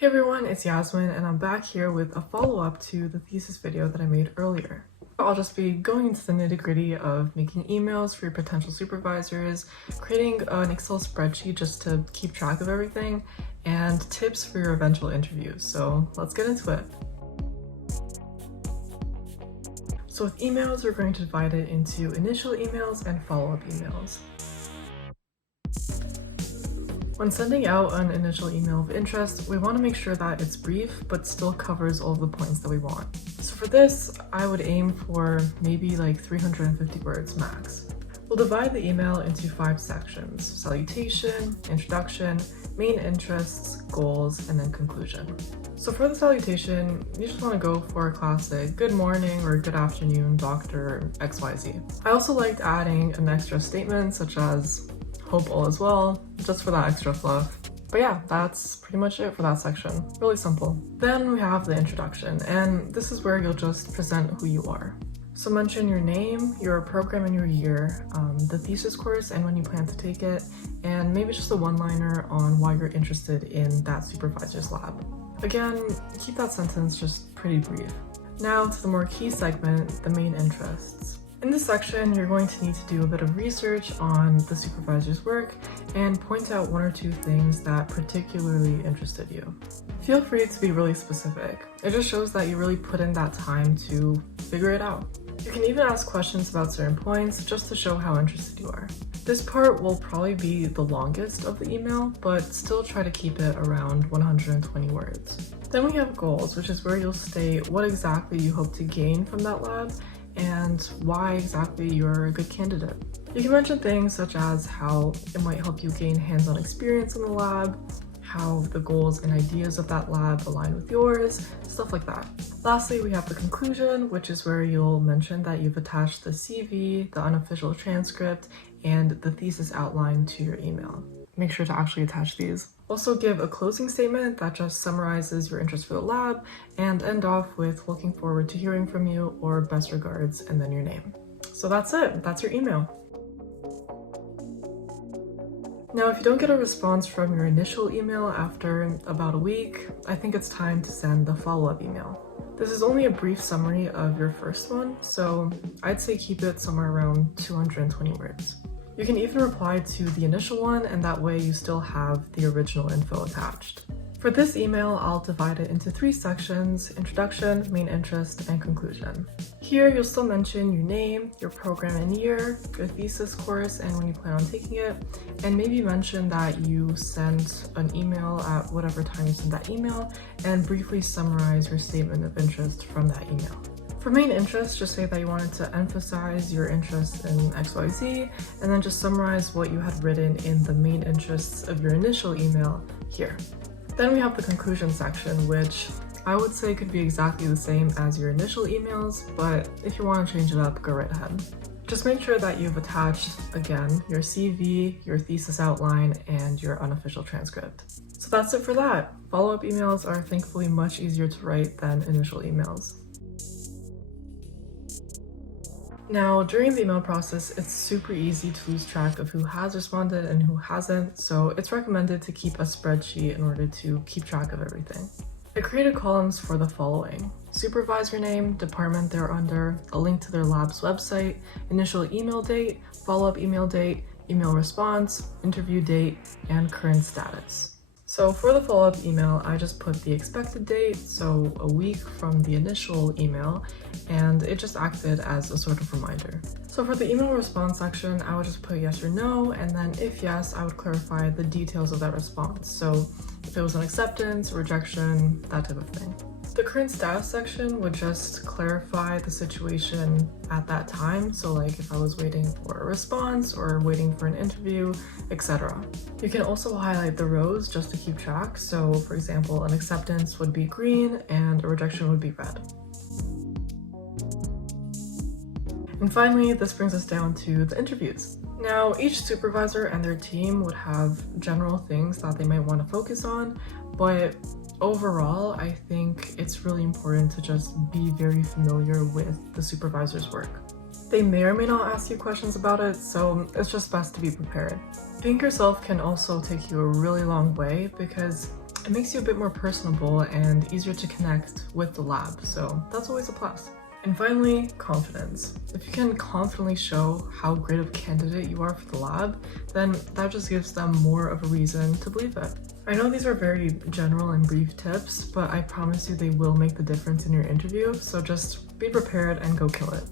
Hey everyone, it's Yasmine and I'm back here with a follow-up to the thesis video that I made earlier. I'll just be going into the nitty-gritty of making emails for your potential supervisors, creating an Excel spreadsheet just to keep track of everything, and tips for your eventual interviews. So let's get into it. So with emails, we're going to divide it into initial emails and follow-up emails. When sending out an initial email of interest, we want to make sure that it's brief but still covers all of the points that we want. So for this, I would aim for maybe like 350 words max. We'll divide the email into 5 sections: salutation, introduction, main interests, goals, and then conclusion. So for the salutation, you just want to go for a classic good morning or good afternoon, Dr. XYZ. I also liked adding an extra statement such as hope all is well, just for that extra fluff. But yeah, that's pretty much it for that section. Really simple. Then we have the introduction, and this is where you'll just present who you are. So mention your name, your program and your year, the thesis course and when you plan to take it, and maybe just a one-liner on why you're interested in that supervisor's lab. Again, keep that sentence just pretty brief. Now to the more key segment, the main interests. In this section, you're going to need to do a bit of research on the supervisor's work and point out 1 or 2 things that particularly interested you. Feel free to be really specific. It just shows that you really put in that time to figure it out. You can even ask questions about certain points just to show how interested you are. This part will probably be the longest of the email, but still try to keep it around 120 words. Then we have goals, which is where you'll state what exactly you hope to gain from that lab and why exactly you're a good candidate. You can mention things such as how it might help you gain hands-on experience in the lab, how the goals and ideas of that lab align with yours, stuff like that. Lastly, we have the conclusion, which is where you'll mention that you've attached the CV, the unofficial transcript, and the thesis outline to your email. Make sure to actually attach these. Also give a closing statement that just summarizes your interest for the lab, and end off with looking forward to hearing from you or best regards and then your name. So that's it, that's your email. Now, if you don't get a response from your initial email after about a week, I think it's time to send the follow-up email. This is only a brief summary of your first one, so I'd say keep it somewhere around 220 words. You can even reply to the initial one, and that way you still have the original info attached. For this email, I'll divide it into 3 sections: introduction, main interest, and conclusion. Here, you'll still mention your name, your program and year, your thesis course, and when you plan on taking it, and maybe mention that you sent an email at whatever time you sent that email, and briefly summarize your statement of interest from that email. For main interest, just say that you wanted to emphasize your interest in XYZ, and then just summarize what you had written in the main interests of your initial email here. Then we have the conclusion section, which I would say could be exactly the same as your initial emails, but if you want to change it up, go right ahead. Just make sure that you've attached, again, your CV, your thesis outline, and your unofficial transcript. So that's it for that. Follow-up emails are thankfully much easier to write than initial emails. Now, during the email process, it's super easy to lose track of who has responded and who hasn't, so it's recommended to keep a spreadsheet in order to keep track of everything. I created columns for the following: supervisor name, department they're under, a link to their lab's website, initial email date, follow-up email date, email response, interview date, and current status. So for the follow-up email, I just put the expected date, so a week from the initial email, and it just acted as a sort of reminder. So for the email response section, I would just put yes or no, and then if yes, I would clarify the details of that response. So if it was an acceptance, rejection, that type of thing. The current status section would just clarify the situation at that time. So like if I was waiting for a response or waiting for an interview, etc. You can also highlight the rows just to keep track. So for example, an acceptance would be green and a rejection would be red. And finally, this brings us down to the interviews. Now, each supervisor and their team would have general things that they might want to focus on, but overall, I think it's really important to just be very familiar with the supervisor's work. They may or may not ask you questions about it, so it's just best to be prepared. Being yourself can also take you a really long way because It makes you a bit more personable and easier to connect with the lab, so that's always a plus. And finally, confidence. If you can confidently show how great of a candidate you are for the lab, then that just gives them more of a reason to believe it. I know these are very general and brief tips, but I promise you they will make the difference in your interview, so just be prepared and go kill it.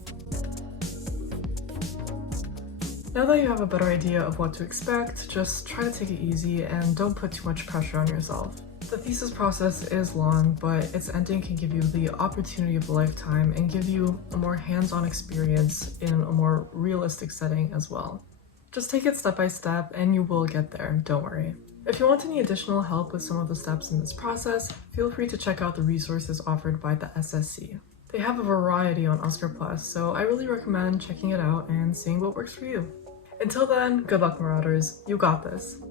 Now that you have a better idea of what to expect, just try to take it easy and don't put too much pressure on yourself. The thesis process is long, but its ending can give you the opportunity of a lifetime and give you a more hands-on experience in a more realistic setting as well. Just take it step by step and you will get there, don't worry. If you want any additional help with some of the steps in this process, feel free to check out the resources offered by the SSC. They have a variety on Oscar Plus, so I really recommend checking it out and seeing what works for you. Until then, good luck, Marauders. You got this.